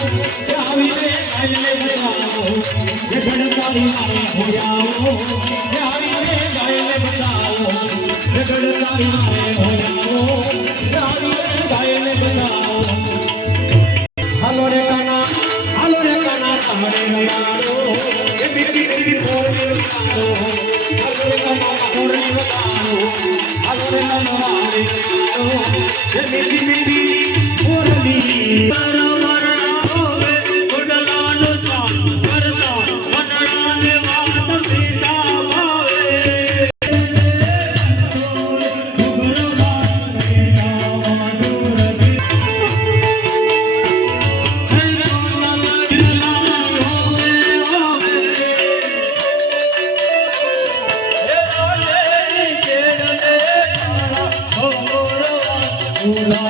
આવીને ગાયને બતાવો ગડતારી મારે હોયાવો આવીને ગાયને બતાવો ગડતારી મારે હોયાવો આવીને ગાયને બતાવો હાલો રે કાના તમારે નયારો એ મીઠી મીઠી બોલને બતાવો હાલો રે કાના બોલને બતાવો હાલો રે નવારે એ મીઠી મીઠી બોલની Oh,